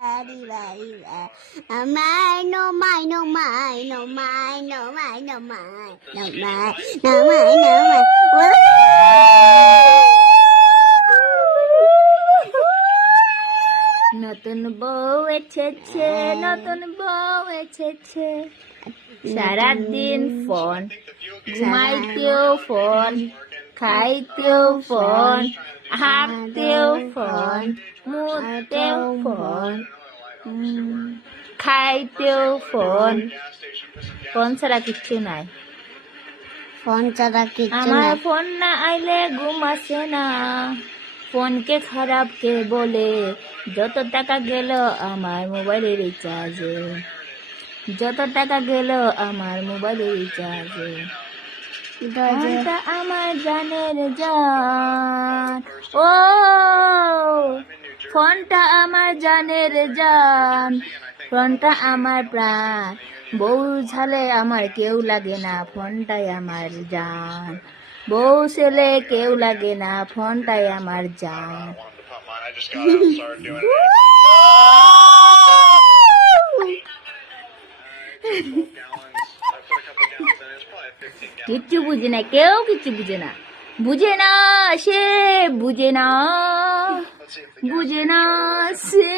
My no my no my no my no my no my no my no my no my. নতুন বউ এসেছে, নতুন বউ এসেছে। সারাদিন ফোন, ঘুমাইতেও ফোন, খাইতেও ফোন, হাঁটতেও ফোন, মুতেও ফোন, খাইতেও ফোন। ফোন ছাড়া কিচ্ছু নাই। ফোন ছাড়া কিচ্ছু আমার নাই। ফোন না আইলে ঘুম আসে না। ফোনকে খারাপ কে বলে? যত টাকা গেল আমার মোবাইলের রিচার্জে, যত টাকা গেল আমার মোবাইলের রিচার্জে। ফোনটা আমার জানের জান, ও ফোনটা আমার জানের জান, ফোনটা আমার প্রাণ। বউ ঝালে আমার কেউ লাগে না, ফোনটাই আমার জান। বউ ছেলে কেউ লাগে না, ফোনটাই আমার জান। কিচ্ছু বুঝে না, কেউ কিচ্ছু বুঝে না, বুঝে না সে, বুঝে না, বুঝে না সে।